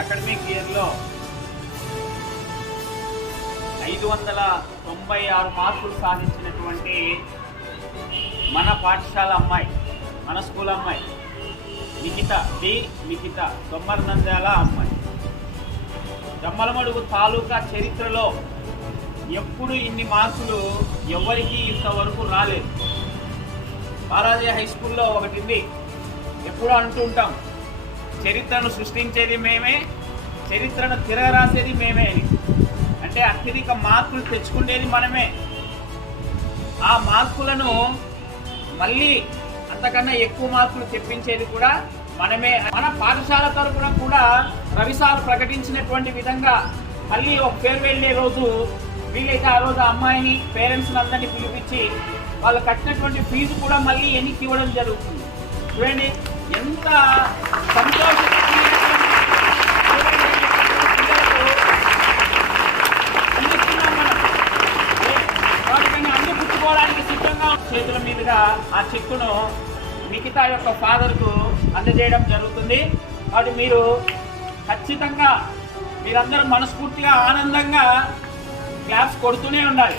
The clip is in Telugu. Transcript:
అకాడమిక్ ఇయర్లో 596 మార్కులు సాధించినటువంటి మన పాఠశాల అమ్మాయి, మన స్కూల్ అమ్మాయి నిఖిత సొమ్మర్నంద్యాల అమ్మాయి. జమ్మలమడుగు తాలూకా చరిత్రలో ఎప్పుడు ఇన్ని మార్కులు ఎవరికి ఇంతవరకు రాలేదు. బాలాజీ హై స్కూల్లో ఒకటి ఉంది, ఎప్పుడు అంటుంటాం, చరిత్రను సృష్టించేది మేమే, చరిత్రను తిరగరాసేది మేమే అని. అంటే అత్యధిక మార్కులు తెచ్చుకునేది మనమే. ఆ మార్కులను మళ్ళీ అంతకన్నా ఎక్కువ మార్కులు తెప్పించేది కూడా మనమే. మన పాఠశాల తరపున కూడా రవి సార్ ప్రకటించినటువంటి విధంగా మళ్ళీ ఒక ఫేర్వెల్ డే రోజు వీలైతే ఆ రోజు అమ్మాయిని పేరెంట్స్ని అందరినీ పిలిపించి వాళ్ళు కట్టినటువంటి ఫీజు కూడా మళ్ళీ ఎన్నికి ఇవ్వడం జరుగుతుంది. చూడండి ఎంత సంతోషం. అందిపుచ్చుకోవడానికి సిద్ధంగా చేతుల మీదుగా ఆ చెక్కును నిఖిత యొక్క ఫాదర్కు అందజేయడం జరుగుతుంది. కాబట్టి మీరు ఖచ్చితంగా మీరందరూ మనస్ఫూర్తిగా ఆనందంగా క్లాప్స్ కొడుతూనే ఉండాలి.